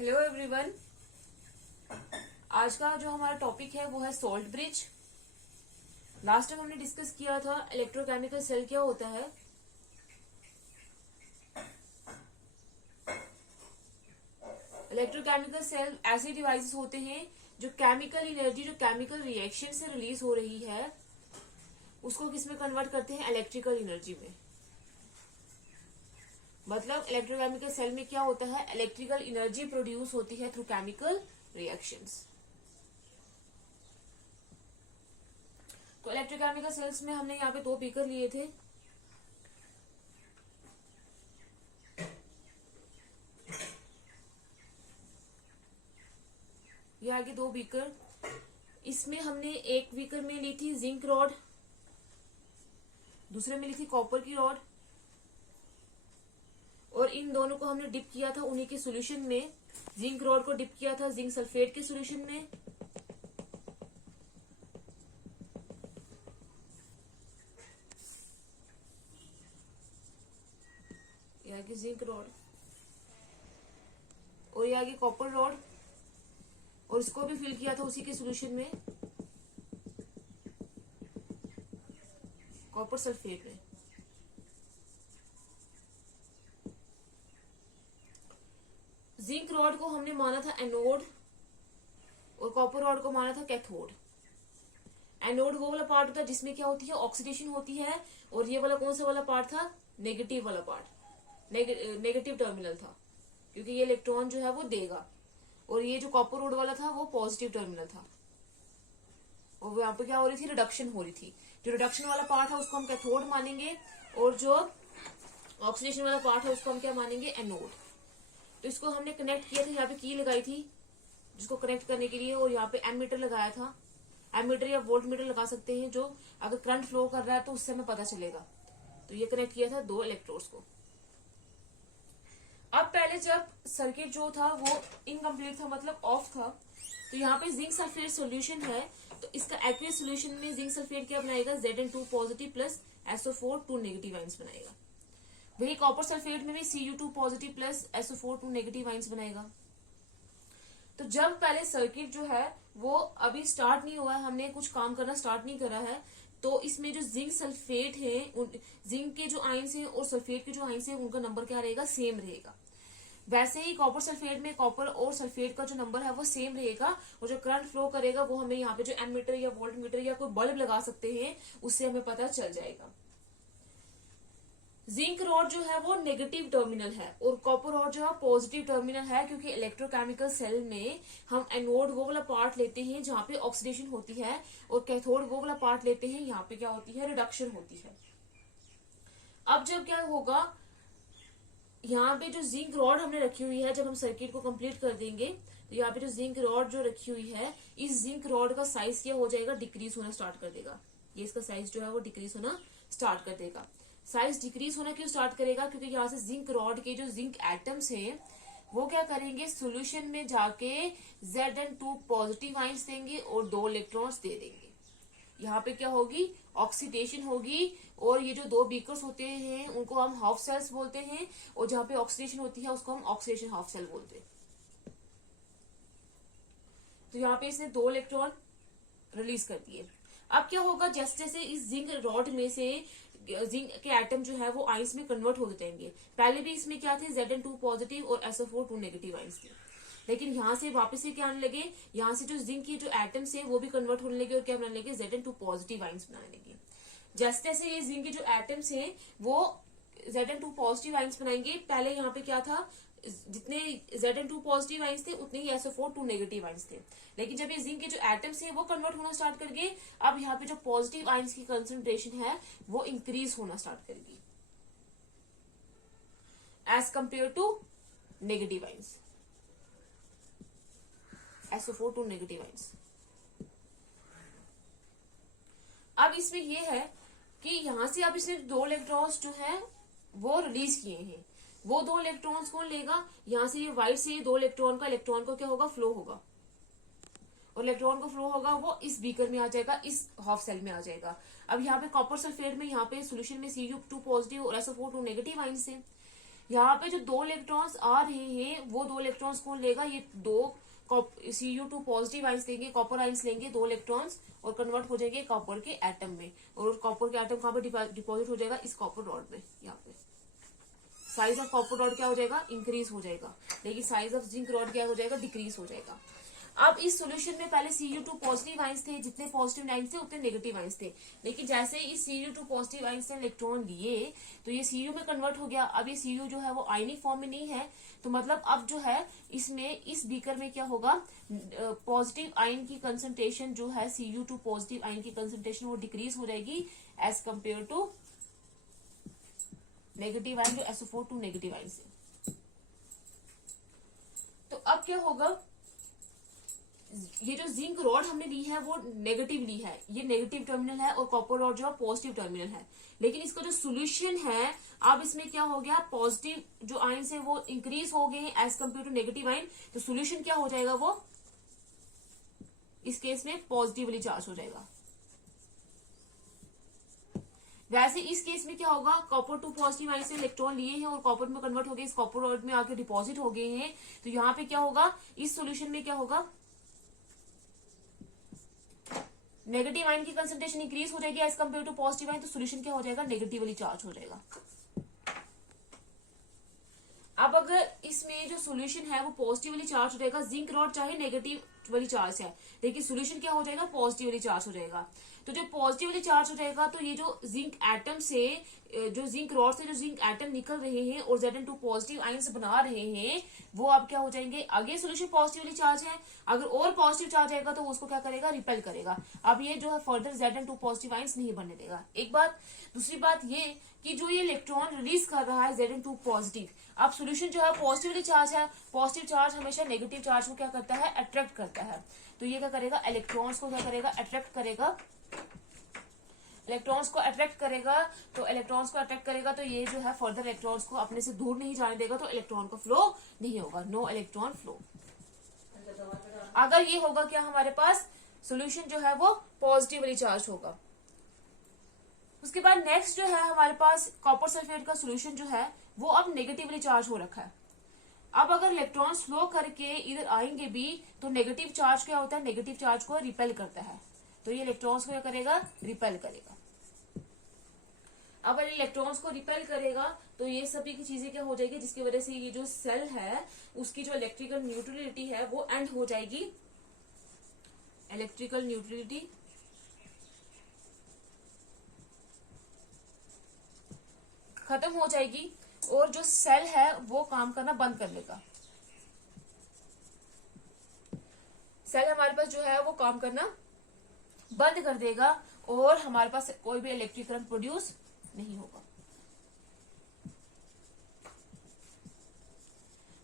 Hello everyone. आज का जो हमारा टॉपिक है वो है सॉल्ट ब्रिज। लास्ट टाइम हमने डिस्कस किया था इलेक्ट्रोकेमिकल सेल क्या होता है। इलेक्ट्रोकेमिकल सेल ऐसे डिवाइसेस होते हैं जो केमिकल एनर्जी जो केमिकल रिएक्शन से रिलीज हो रही है उसको किस में कन्वर्ट करते हैं, इलेक्ट्रिकल एनर्जी में। मतलब इलेक्ट्रोकेमिकल सेल में क्या होता है, इलेक्ट्रिकल एनर्जी प्रोड्यूस होती है थ्रू केमिकल रिएक्शंस। तो इलेक्ट्रोकेमिकल सेल्स में हमने यहाँ पे दो बीकर लिए थे। ये आगे दो बीकर, इसमें हमने एक बीकर में ली थी जिंक रॉड, दूसरे में ली थी कॉपर की रॉड, और इन दोनों को हमने डिप किया था उन्हीं के सॉल्यूशन में। जिंक रॉड को डिप किया था जिंक सल्फेट के सॉल्यूशन में, ये आगे जिंक रॉड, और ये आगे कॉपर रॉड, और इसको भी फिल किया था उसी के सॉल्यूशन में, कॉपर सल्फेट में। जिंक रॉड को हमने माना था एनोड और कॉपर रॉड को माना था कैथोड। एनोड वो वाला पार्ट होता है जिसमें क्या होती है, ऑक्सीडेशन होती है, और ये वाला कौन सा वाला पार्ट था, नेगेटिव वाला पार्ट, नेगेटिव टर्मिनल था, क्योंकि ये इलेक्ट्रॉन जो है वो देगा। और ये जो कॉपर रॉड वाला था वो पॉजिटिव टर्मिनल था, और यहाँ पे क्या हो रही थी, रिडक्शन हो रही थी। जो रिडक्शन वाला पार्ट है उसको हम कैथोड मानेंगे, और जो ऑक्सीडेशन वाला पार्ट है उसको हम क्या मानेंगे, एनोड। तो इसको हमने कनेक्ट किया था, यहाँ पे की लगाई थी जिसको कनेक्ट करने के लिए, और यहाँ पे एमीटर लगाया था। एमीटर या वोल्ट मीटर लगा सकते हैं, जो अगर करंट फ्लो कर रहा है तो उससे हमें पता चलेगा। तो ये कनेक्ट किया था दो इलेक्ट्रोड्स को। अब पहले जब सर्किट जो था वो इनकम्प्लीट था, मतलब ऑफ था, तो यहाँ पे जिंक सल्फेट सॉल्यूशन है, तो इसका एक्वियस सॉल्यूशन में जिंक सल्फेट क्या बनाएगा, Zn2 positive plus SO4 2 negative ions बनाएगा। वही कॉपर सल्फेट में भी Cu2 positive plus SO4 2 negative ions बनाएगा। तो जब पहले सर्किट जो है वो अभी स्टार्ट नहीं हुआ है, हमने कुछ काम करना स्टार्ट नहीं करा है, तो इसमें जो जिंक सल्फेट है, जिंक के जो आइंस हैं और सल्फेट के जो आइंस हैं उनका नंबर क्या रहेगा, सेम रहेगा। वैसे ही कॉपर सल्फेट में कॉपर और सल्फेट का जो नंबर है वो सेम रहेगा, और जो करंट फ्लो करेगा वो हमें यहाँ पे जो एमीटर या वोल्ट मीटर या कोई बल्ब लगा सकते हैं उससे हमें पता चल जाएगा। जिंक रॉड जो है वो नेगेटिव टर्मिनल है और कॉपर रॉड जो है पॉजिटिव टर्मिनल है, क्योंकि इलेक्ट्रोकेमिकल सेल में हम एनोड वो वाला पार्ट लेते हैं जहाँ पे ऑक्सीडेशन होती है, और कैथोड वो वाला पार्ट लेते हैं यहाँ पे क्या होती है, रिडक्शन होती है। अब जब क्या होगा, यहाँ पे जो जिंक रॉड हमने रखी हुई है, जब हम सर्किट को कंप्लीट कर देंगे तो यहाँ पे जो जिंक रॉड जो रखी हुई है, इस जिंक रॉड का साइज क्या हो जाएगा, डिक्रीज होना स्टार्ट कर देगा। ये इसका साइज जो है वो डिक्रीज होना स्टार्ट कर देगा। साइज डिक्रीज होना क्यों स्टार्ट करेगा, क्योंकि यहाँ से जिंक रॉड के जो जिंक एटम्स हैं वो क्या करेंगे, सोल्यूशन में जाके Zn2 पॉजिटिव आइंस देंगे और 2 इलेक्ट्रॉन्स दे देंगे। यहाँ पे क्या होगी, ऑक्सीडेशन होगी, और ये जो दो बीकर्स होते हैं उनको हम हाफ सेल्स बोलते हैं, और जहाँ पे ऑक्सीडेशन होती है उसको हम ऑक्सीडेशन हाफ सेल बोलते हैं। तो यहाँ पे इसने 2 इलेक्ट्रॉन रिलीज कर दिए। अब क्या होगा, जैसे जैसे इस जिंक रॉड में से जिंक के एटम जो है वो आइंस में कन्वर्ट हो जाएंगे। पहले भी इसमें क्या थे, Zn2 पॉजिटिव और SO4 2 नेगेटिव आइंस थे, लेकिन यहाँ से वापस से क्या आने लगे, यहाँ से जो जिंक के जो एटम्स है वो भी कन्वर्ट होने लगे और क्या बनाने लगे, Zn2 पॉजिटिव आइंस बनाने लगे। जैसे जैसे ये जिंक के जो एटम्स हैं वो Zn2 पॉजिटिव आइंस बनाएंगे, पहले यहाँ पे क्या था, जितने Zn2 पॉजिटिव आइंस थे उतने ही SO4 2 नेगेटिव आइंस थे, लेकिन जब ये जिंक के जो एटम्स हैं वो कन्वर्ट होना स्टार्ट कर गए, अब यहाँ पे जो पॉजिटिव आइंस की कंसंट्रेशन है वो इंक्रीज होना स्टार्ट करेगी as compare to negative ions, SO4 2 negative ions. अब इसमें ये है कि यहां से अब इसने 2 इलेक्ट्रॉन्स जो है वो रिलीज किए हैं, वो 2 इलेक्ट्रॉन्स कौन लेगा, यहां से ये वाइट से 2 इलेक्ट्रॉन को क्या होगा, फ्लो होगा, और इलेक्ट्रॉन को फ्लो होगा वो इस बीकर में आ जाएगा, इस हाफ सेल में आ जाएगा। अब यहाँ पे कॉपर सल्फेट में यहाँ पे सोल्यूशन में Cu2 पॉजिटिव और SO4 2 नेगेटिव आइंस है, यहाँ पे जो 2 इलेक्ट्रॉन्स आ रहे हैं वो 2 इलेक्ट्रॉन्स कौन लेगा, ये 2 Cu2 पॉजिटिव आइंस लेंगे, कॉपर आइंस लेंगे 2 इलेक्ट्रॉन्स और कन्वर्ट हो जाएंगे कॉपर के एटम में, और कॉपर के एटम कहाँ पे डिपॉजिट हो जाएगा, इस कॉपर रॉड में। यहाँ पे साइज ऑफ कॉपर रॉड क्या हो जाएगा, इंक्रीज हो जाएगा, लेकिन साइज ऑफ जिंक रॉड क्या हो जाएगा, डिक्रीज हो जाएगा। अब इस सॉल्यूशन में पहले Cu2 पॉजिटिव आइंस थे, जितने पॉजिटिव आइंस थे उतने नेगेटिव आइंस थे, लेकिन जैसे इस Cu2 पॉजिटिव आइंस ने इलेक्ट्रॉन लिए तो ये Cu में कन्वर्ट हो गया। अब ये Cu जो है वो आयनिक फॉर्म में नहीं है, तो मतलब अब जो है इसमें इस बीकर में क्या होगा, पॉजिटिव आयन की कंसंट्रेशन जो है Cu2 पॉजिटिव आयन की कंसंट्रेशन वो डिक्रीज हो जाएगी as compare to negative ion जो SO4 नेगेटिव आयन से। तो अब क्या होगा, ये जो जिंक रॉड हमने ली है वो नेगेटिव ली है, ये नेगेटिव टर्मिनल है, और कॉपर रॉड जो है पॉजिटिव टर्मिनल है, लेकिन इसका जो सोल्यूशन है अब इसमें क्या हो गया, पॉजिटिव जो आयन है वो इंक्रीज हो गए हैं as compare to negative ion, तो सोल्यूशन क्या हो जाएगा, वो इस केस में पॉजिटिवली चार्ज हो जाएगा। वैसे इस केस में क्या होगा, कॉपर 2 पॉजिटिव आयन से इलेक्ट्रॉन लिए हैं और कॉपर में कन्वर्ट हो गए, इस कॉपर रॉड में आके डिपॉजिट हो गए हैं, तो यहाँ पे क्या होगा, इस सॉल्यूशन में क्या होगा, नेगेटिव आयन की कंसंट्रेशन इंक्रीज हो जाएगी as compare to positive ion, तो सॉल्यूशन क्या हो जाएगा, नेगेटिवली चार्ज हो जाएगा। अब अगर इसमें जो सॉल्यूशन है वो पॉजिटिवली चार्ज हो जाएगा, जिंक रॉड चाहे नेगेटिव वाली चार्ज है, लेकिन सॉल्यूशन क्या हो जाएगा, पॉजिटिवली चार्ज हो जाएगा। तो जो पॉजिटिवली चार्ज हो जाएगा तो ये जो जिंक एटम से, जो जिंक रॉड से जो जिंक एटम निकल रहे हैं और Zn2 पॉजिटिव आयंस बना रहे हैं, वो अब क्या हो जाएंगे, आगे सॉल्यूशन पॉजिटिवली चार्ज है, अगर और पॉजिटिव चार्ज आएगा तो उसको क्या करेगा, रिपेल करेगा। अब ये जो है फर्दर Zn2 पॉजिटिव आयंस नहीं बनने देगा, एक बात। दूसरी बात ये कि जो ये इलेक्ट्रॉन रिलीज कर रहा है Zn2 पॉजिटिव, अब सॉल्यूशन जो है पॉजिटिवली चार्ज है, पॉजिटिव चार्ज हमेशा नेगेटिव चार्ज को क्या करता है, अट्रैक्ट करता है, तो ये क्या करेगा, इलेक्ट्रॉन्स को क्या करेगा, अट्रैक्ट करेगा, इलेक्ट्रॉन्स को अट्रैक्ट करेगा। तो इलेक्ट्रॉन्स को अट्रैक्ट करेगा तो ये जो है फर्दर इलेक्ट्रॉन्स को अपने से दूर नहीं जाने देगा, तो इलेक्ट्रॉन का फ्लो नहीं होगा, नो इलेक्ट्रॉन फ्लो। अगर ये होगा क्या, हमारे पास सॉल्यूशन जो है वो पॉजिटिवली चार्ज होगा। उसके बाद नेक्स्ट जो है हमारे पास कॉपर सल्फेट का सॉल्यूशन जो है वो अब नेगेटिवली चार्ज हो रखा है। अब अगर इलेक्ट्रॉन फ्लो करके इधर आएंगे भी तो नेगेटिव चार्ज क्या होता है, नेगेटिव चार्ज को रिपेल करता है, तो ये इलेक्ट्रॉन्स को क्या करेगा, रिपेल करेगा। अब अगर इलेक्ट्रॉन्स को रिपेल करेगा तो ये सभी की चीजें क्या हो जाएगी, जिसकी वजह से ये जो सेल है उसकी जो इलेक्ट्रिकल न्यूट्रलिटी है वो एंड हो जाएगी, इलेक्ट्रिकल न्यूट्रलिटी खत्म हो जाएगी, और जो सेल है वो काम करना बंद कर देगा। सेल हमारे पास जो है वो काम करना बंद कर देगा और हमारे पास कोई भी इलेक्ट्रिक करंट प्रोड्यूस नहीं होगा।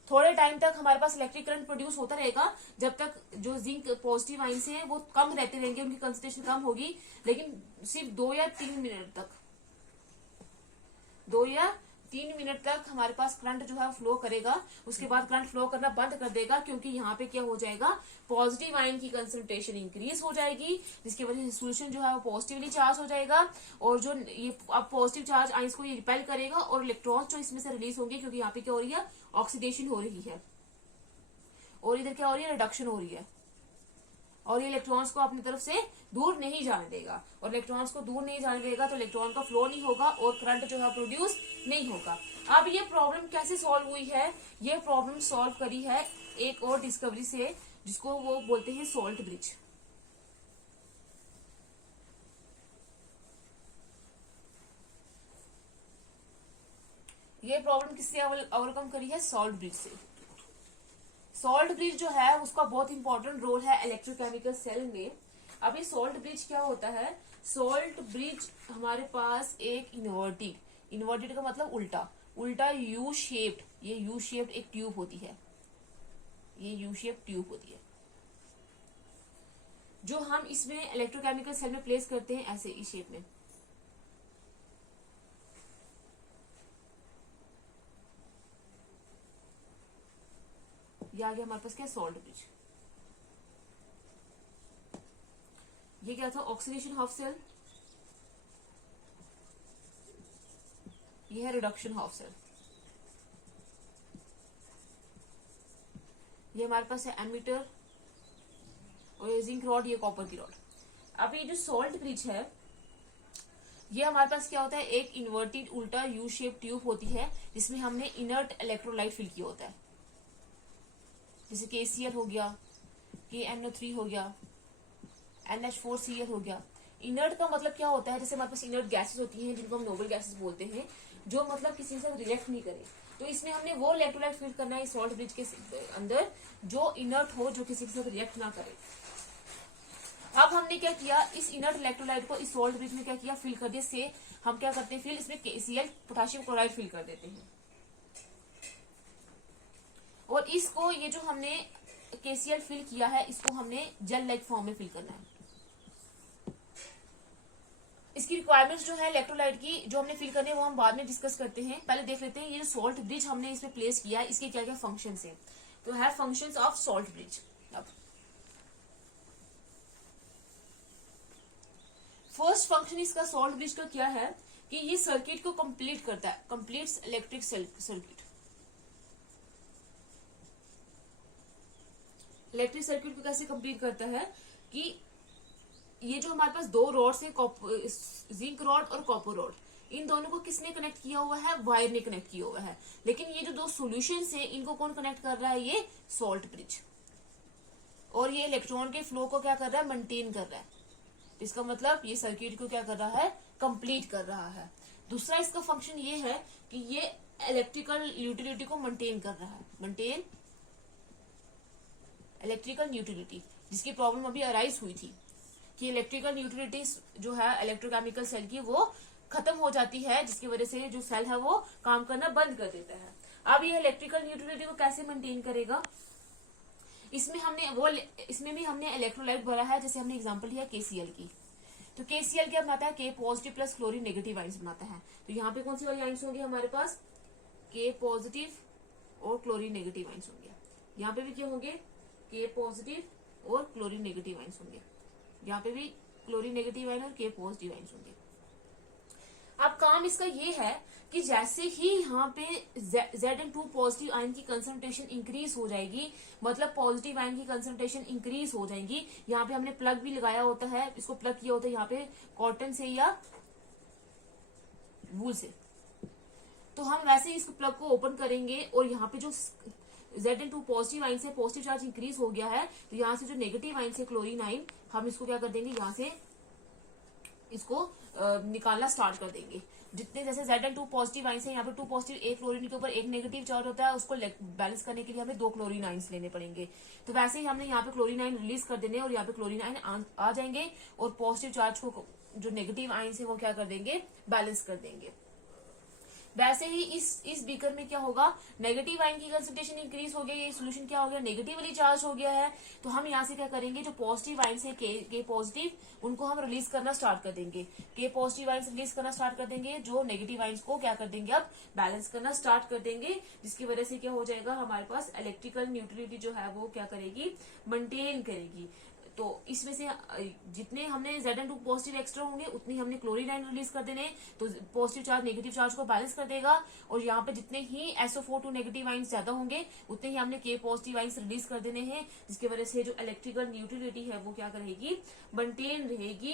थोड़े टाइम तक हमारे पास इलेक्ट्रिक करंट प्रोड्यूस होता रहेगा, जब तक जो जिंक पॉजिटिव आयंस हैं वो कम रहते रहेंगे, उनकी कंसंट्रेशन कम होगी, लेकिन सिर्फ 2 या 3 मिनट तक, 2 या 3 मिनट तक हमारे पास करंट जो है फ्लो करेगा। उसके बाद करंट फ्लो करना बंद कर देगा, क्योंकि यहाँ पे क्या हो जाएगा, पॉजिटिव आयन की कंसंट्रेशन इंक्रीज हो जाएगी, जिसकी वजह से सॉल्यूशन जो है वो पॉजिटिवली चार्ज हो जाएगा, और जो ये अब पॉजिटिव चार्ज आयंस को ये रिपेल करेगा और इलेक्ट्रॉन्स जो इसमें से रिलीज होंगे, क्योंकि यहाँ पे क्या हो रही है, ऑक्सीडेशन हो रही है, और इधर क्या हो रही है, रिडक्शन हो रही है, और ये इलेक्ट्रॉन्स को अपनी तरफ से दूर नहीं जाने देगा, और इलेक्ट्रॉन्स को दूर नहीं जाने देगा तो इलेक्ट्रॉन का फ्लो नहीं होगा और करंट जो है प्रोड्यूस नहीं होगा। अब ये प्रॉब्लम कैसे सॉल्व हुई है, ये प्रॉब्लम सॉल्व करी है एक और डिस्कवरी से, जिसको वो बोलते हैं सॉल्ट ब्रिज। ये प्रॉब्लम किससे ओवरकम करी है, सॉल्ट ब्रिज से। सॉल्ट ब्रिज जो है उसका बहुत इंपॉर्टेंट रोल है इलेक्ट्रोकेमिकल सेल में। अब ये सॉल्ट ब्रिज क्या होता है, सॉल्ट ब्रिज हमारे पास एक इन्वर्टेड का मतलब उल्टा यू शेप्ड, ये यू शेप्ड एक ट्यूब होती है, ये यू शेप्ड ट्यूब होती है, जो हम इसमें इलेक्ट्रोकेमिकल सेल में प्लेस करते हैं ऐसे इस शेप में। ये आ गया हमारे पास क्या, सॉल्ट ब्रिज। ये क्या था, ऑक्सीडेशन हाफ सेल, ये है रिडक्शन हाफ सेल। ये हमारे पास है एमीटर, और ये जिंक रॉड, ये कॉपर की रॉड। अब ये जो सॉल्ट ब्रिज है, ये हमारे पास क्या होता है, एक इन्वर्टेड उल्टा यू शेप ट्यूब होती है जिसमें हमने इनर्ट इलेक्ट्रोलाइट फिल किया होता है, जैसे KCl हो गया, KNO3 हो गया, NH4Cl हो गया। इनर्ट का मतलब क्या होता है, जैसे हमारे पास इनर्ट गैसेस होती हैं जिनको हम नोबल गैसेस बोलते हैं, जो मतलब किसी से रिएक्ट नहीं करे। तो इसमें हमने वो इलेक्ट्रोलाइट फिल करना है सॉल्ट ब्रिज के अंदर जो इनर्ट हो, जो किसी के साथ रिएक्ट ना करे। अब हमने क्या किया, इस इनर्ट इलेक्ट्रोलाइट को इस सॉल्ट ब्रिज में क्या किया, फिल कर दिया। से हम क्या करते हैं, फिर इसमें KCl पोटेशियम क्लोराइड फिल कर देते हैं, और इसको ये जो हमने KCl फिल किया है इसको हमने जेल लाइक फॉर्म में फिल करना है। इसकी रिक्वायरमेंट्स जो है इलेक्ट्रोलाइट की जो हमने फिल करने वो हम बाद में डिस्कस करते हैं। पहले देख लेते हैं ये जो सॉल्ट ब्रिज हमने इसमें प्लेस किया है इसके क्या क्या फंक्शंस हैं। तो है फंक्शंस ऑफ सॉल्ट ब्रिज। अब फर्स्ट फंक्शन इसका सॉल्ट ब्रिज का क्या है कि ये सर्किट को कंप्लीट करता है, completes electric circuit. Electric circuit को कैसे कंप्लीट करता है कि ये जो हमारे पास दो रॉड्स हैं, जिंक रॉड और कॉपर रॉड, इन दोनों को किसने कनेक्ट किया हुआ है, वायर ने कनेक्ट किया हुआ है। लेकिन ये जो दो सॉल्यूशंस हैं इनको कौन कनेक्ट कर रहा है, ये सॉल्ट ब्रिज। और ये इलेक्ट्रॉन के फ्लो को क्या कर रहा है, मेंटेन कर रहा है। इसका मतलब ये सर्किट को क्या कर रहा है, कंप्लीट कर रहा है। दूसरा इसका फंक्शन ये है कि ये इलेक्ट्रिकल यूटिलिटी को मेंटेन कर रहा है, मेंटेन इलेक्ट्रिकल यूटिलिटी, जिसकी प्रॉब्लम अभी अराइज हुई थी कि इलेक्ट्रिकल यूटिलिटीज जो है इलेक्ट्रोकेमिकल सेल की वो खत्म हो जाती है, जिसकी वजह से जो सेल है वो काम करना बंद कर देता है। अब ये इलेक्ट्रिकल यूटिलिटी को कैसे मेंटेन करेगा, इसमें भी हमने इलेक्ट्रोलाइट भरा है, जैसे हमने एग्जांपल लिया KCl की। तो KCl क्या बनाता है, K positive plus chlorine negative ions बनाता है। तो यहाँ पे कौन सी वाली आइंस होंगे हमारे पास, K पॉजिटिव और क्लोरीन नेगेटिव आइंस होंगे। यहाँ पे भी क्या होंगे, K पॉजिटिव और क्लोरीन नेगेटिव आइंस होंगे। यहाँ पे भी क्लोरीन नेगेटिव आयन और K पॉजिटिव आयन होंगे। अब काम इसका ये है कि जैसे ही यहाँ पे Zn2 पॉजिटिव आयन की कंसंट्रेशन इंक्रीज हो जाएगी, मतलब पॉजिटिव आयन की कंसंट्रेशन इंक्रीज हो जाएगी। यहाँ पे हमने प्लग भी लगाया होता है, इसको प्लग किया होता है यहाँ पे कॉटन से या वूल से। तो हम वैसे ही इस प्लग को ओपन करेंगे और यहाँ पे जो Zn2 पॉजिटिव आइन से पॉजिटिव चार्ज इंक्रीज हो गया है, तो यहाँ से जो नेगेटिव आइन से क्लोरीन आइन, हम इसको क्या कर देंगे, यहाँ से इसको निकालना स्टार्ट कर देंगे। जितने जैसे Zn2 पॉजिटिव आइन से यहाँ पे 2 पॉजिटिव, एक क्लोरीन के ऊपर एक नेगेटिव चार्ज होता है, उसको बैलेंस करने के लिए हमें 2 क्लोरीन आइंस लेने पड़ेंगे। तो वैसे ही हमने यहाँ पे क्लोरीन आइन रिलीज कर देने और यहाँ पे क्लोरीन आइन आ जाएंगे और पॉजिटिव चार्ज को जो नेगेटिव आइन से वो क्या कर देंगे, बैलेंस कर देंगे। वैसे ही इस बीकर में क्या होगा, नेगेटिव आयन की कंसंट्रेशन इंक्रीज हो गया, ये सोल्यूशन क्या हो गया, नेगेटिवली चार्ज हो गया है। तो हम यहाँ से क्या करेंगे, जो पॉजिटिव आयन से के पॉजिटिव, उनको हम रिलीज करना स्टार्ट कर देंगे। के पॉजिटिव आयन रिलीज करना स्टार्ट कर देंगे, जो नेगेटिव आयन को क्या कर देंगे, अब बैलेंस करना स्टार्ट कर देंगे, जिसकी वजह से क्या हो जाएगा, हमारे पास इलेक्ट्रिकल न्यूट्रलिटी जो है वो क्या करेगी, मेंटेन करेगी। तो इसमें से जितने हमने Zn2 पॉजिटिव एक्स्ट्रा होंगे उतनी हमने क्लोरीन आयन रिलीज कर देने, तो पॉजिटिव चार्ज नेगेटिव चार्ज को बैलेंस कर देगा। और यहाँ पे जितने ही SO4 नेगेटिव आयंस ज्यादा होंगे उतने ही हमने K पॉजिटिव आयंस रिलीज कर देने हैं, जिसकी वजह से जो इलेक्ट्रिकल न्यूट्रलिटी है वो क्या रहेगी, मेंटेन रहेगी।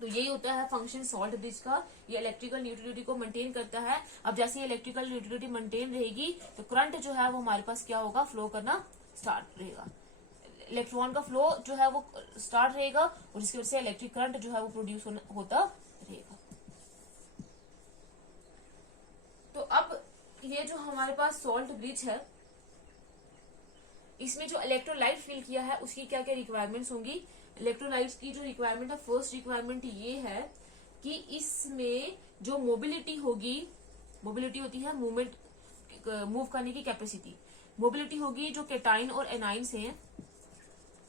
तो यही होता है फंक्शन सॉल्ट ब्रिज का, ये इलेक्ट्रिकल न्यूट्रलिटी को मेंटेन करता है। अब जैसे ये इलेक्ट्रिकल न्यूट्रलिटी मेंटेन रहेगी तो करंट जो है वो हमारे पास क्या होगा, फ्लो करना स्टार्ट रहेगा। इलेक्ट्रॉन का फ्लो जो है वो स्टार्ट रहेगा और जिसकी वजह से इलेक्ट्रिक करंट जो है वो प्रोड्यूस होता रहेगा। तो अब ये जो हमारे पास सॉल्ट ब्रिज है, इसमें जो इलेक्ट्रोलाइट फिल किया है उसकी क्या क्या रिक्वायरमेंट्स होंगी। इलेक्ट्रोलाइट की जो रिक्वायरमेंट है, फर्स्ट रिक्वायरमेंट ये है कि इसमें जो मोबिलिटी होगी, मोबिलिटी होती है मूवमेंट, मूव करने की कैपेसिटी, मोबिलिटी होगी जो कैटाइन और एनाइंस हैं,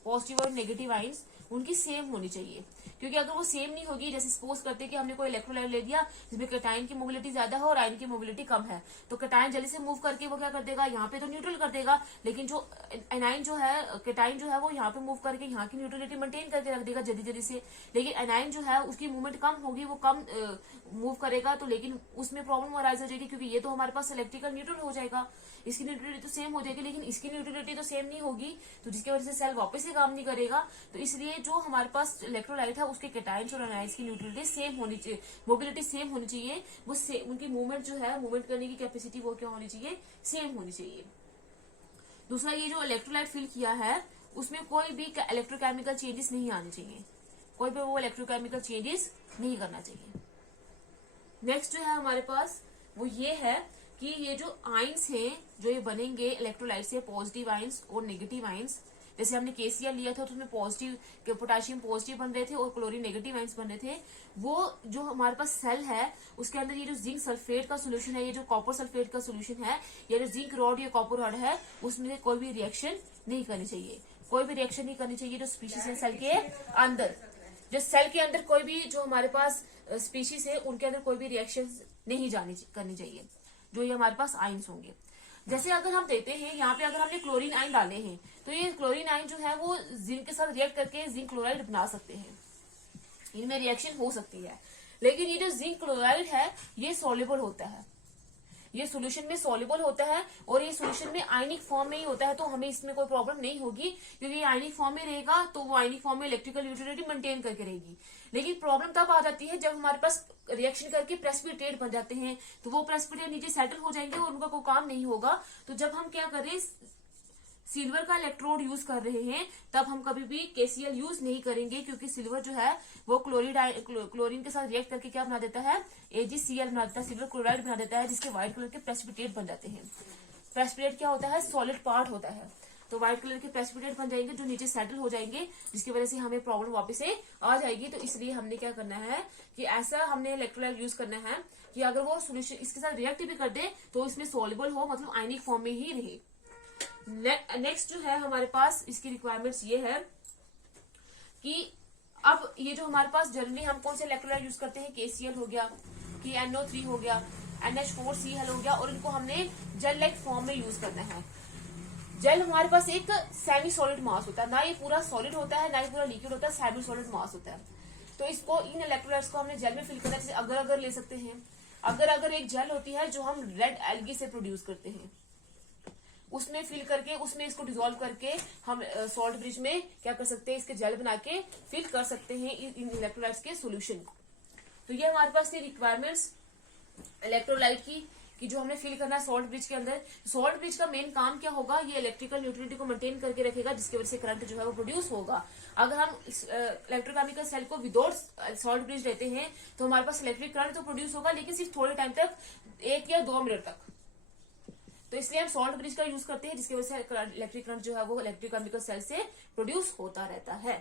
पॉजिटिव और नेगेटिव आइंस, उनकी सेम होनी चाहिए। क्योंकि अगर वो सेम नहीं होगी, जैसे सपोज करते हैं कि हमने कोई इलेक्ट्रोलाइट ले दिया जिसमें कैटायन की मोबिलिटी ज्यादा है और आयन की मोबिलिटी कम है, तो कैटायन जल्दी से मूव करके वो क्या कर देगा, यहाँ पे तो न्यूट्रल कर देगा, लेकिन जो एनाइन जो है, कैटायन जो है वो यहाँ पे मूव करके यहाँ की न्यूट्रलिटी मेंटेन करके रख देगा जल्दी जल्दी से। लेकिन एनाइन जो है उसकी मूवमेंट कम होगी, वो कम मूव करेगा, तो लेकिन उसमें प्रॉब्लम अराइज हो जाएगी, क्योंकि ये तो हमारे पास इलेक्ट्रिकल न्यूट्रल हो जाएगा, इसकी न्यूट्रलिटी तो सेम हो जाएगी, लेकिन इसकी न्यूट्रलिटी तो सेम नहीं होगी, तो जिसकी वजह से सेल वापस से काम नहीं करेगा। तो इसलिए जो हमारे पास इलेक्ट्रोलाइट है उसके कैटायन और एनाइंस की न्यूट्रलिटी सेम होनी चाहिए, मोबिलिटी सेम होनी चाहिए, वो उनकी मूवमेंट जो है, मूवमेंट करने की कैपेसिटी वो क्या होनी चाहिए, सेम होनी चाहिए। दूसरा, ये जो इलेक्ट्रोलाइट फिल किया है उसमें कोई भी इलेक्ट्रोकेमिकल चेंजेस नहीं आने चाहिए, कोई भी वो इलेक्ट्रोकेमिकल चेंजेस नहीं करना चाहिए। नेक्स्ट जो है हमारे पास वो ये है कि ये जो आइंस हैं जो ये बनेंगे इलेक्ट्रोलाइट से, पॉजिटिव आइंस और नेगेटिव आइंस, जैसे हमने केसीएल लिया था तो उसमें पॉजिटिव पोटेशियम पॉजिटिव बन रहे थे और क्लोरीन नेगेटिव आइंस बन रहे थे। वो जो हमारे पास सेल है उसके अंदर ये जो जिंक सल्फेट का सोल्यूशन है, ये जो कॉपर सल्फेट का सोल्यूशन है, या जो जिंक रॉड या कॉपर रॉड है, उसमें कोई भी रिएक्शन नहीं करनी चाहिए, कोई भी रिएक्शन नहीं करनी चाहिए। जो स्पीशीज है सेल के अंदर, जो सेल के अंदर कोई भी जो हमारे पास स्पीशीज है उनके अंदर कोई भी रिएक्शन नहीं करनी चाहिए, जो ये हमारे पास आइंस होंगे। जैसे अगर हम देते हैं यहाँ पे, अगर हमने क्लोरीन आइन डाले हैं तो ये क्लोरीन आइन जो है वो जिंक के साथ रिएक्ट करके जिंक क्लोराइड बना सकते हैं, इनमें रिएक्शन हो सकती है। लेकिन ये जो जिंक क्लोराइड है ये सॉल्युबल होता है, ये सॉल्यूशन में सॉल्युबल होता है और ये सॉल्यूशन में आयनिक फॉर्म में ही होता है, तो हमें इसमें कोई प्रॉब्लम नहीं होगी, क्योंकि ये आयनिक फॉर्म में रहेगा तो वो आयनिक फॉर्म में इलेक्ट्रिकल न्यूट्रलिटी मेंटेन करके रहेगी। लेकिन प्रॉब्लम तब आ जाती है जब हमारे पास रिएक्शन करके प्रेसिपिटेट बन जाते हैं, तो वो प्रेसिपिटेट नीचे सेटल हो जाएंगे और उनका कोई काम नहीं होगा। तो जब हम क्या करें, सिल्वर का इलेक्ट्रोड यूज कर रहे हैं, तब हम कभी भी केसीएल यूज नहीं करेंगे, क्योंकि सिल्वर जो है वो क्लोरीन के साथ रिएक्ट करके क्या बना देता है, AgCl बना देता है, सिल्वर क्लोराइड बना देता है, जिसके व्हाइट कलर के प्रेसिपिटेट बन जाते हैं। प्रेसिपिटेट क्या होता है, सॉलिड पार्ट होता है, तो व्हाइट कलर के प्रेसिपिटेट बन जाएंगे जो नीचे सेटल हो जाएंगे, जिसकी वजह से हमें प्रॉब्लम वापस से आ जाएगी। तो इसलिए हमने क्या करना है कि ऐसा हमने इलेक्ट्रोलाइट यूज करना है कि अगर वो सोल्यूशन इसके साथ रिएक्ट भी कर दे तो इसमें सॉल्युबल हो, मतलब आयनिक फॉर्म में ही रहे। नेक्स्ट जो है हमारे पास इसकी रिक्वायरमेंट्स ये है कि अब ये जो हमारे पास जनरली हम कौन से इलेक्ट्रोलाइट यूज करते हैं, KCl हो गया, कि NO3 हो गया, NH4Cl हो गया, और इनको हमने जेल लाइक फॉर्म में यूज करना है। जेल हमारे पास एक सेमी सॉलिड मास होता है, ना ये पूरा सॉलिड होता है ना ये पूरा लिक्विड होता है, सेमी सॉलिड मास होता है। तो इसको, इन इलेक्ट्रोलाइट्स को हमने जेल में फिल करना है। जैसे अगर ले सकते हैं, अगर एक जेल होती है जो हम रेड एल्गी से प्रोड्यूस करते हैं, उसमें फिल करके उसमें इसको डिसॉल्व करके हम सॉल्ट ब्रिज में क्या कर सकते हैं, इसके जेल बना के फिल कर सकते हैं इन इलेक्ट्रोलाइट्स के सॉल्यूशन को। तो ये हमारे पास थी रिक्वायरमेंट्स इलेक्ट्रोलाइट की, कि जो हमने फिल करना है सॉल्ट ब्रिज के अंदर। सॉल्ट ब्रिज का मेन काम क्या होगा, ये इलेक्ट्रिकल न्यूट्रलिटी को मेंटेन करके रखेगा, जिसकी वजह से करंट जो है वो प्रोड्यूस होगा। अगर हम इलेक्ट्रोकेमिकल सेल को विदाउट सॉल्ट ब्रिज लेते हैं तो हमारे पास इलेक्ट्रिक करंट तो प्रोड्यूस होगा, लेकिन सिर्फ थोड़े टाइम तक, 1 या 2 मिनट तक। तो इसलिए हम सॉल्ट ब्रिज का यूज करते हैं, जिसकी वजह से इलेक्ट्रिक करंट जो है वो इलेक्ट्रोकेमिकल सेल से प्रोड्यूस होता रहता है।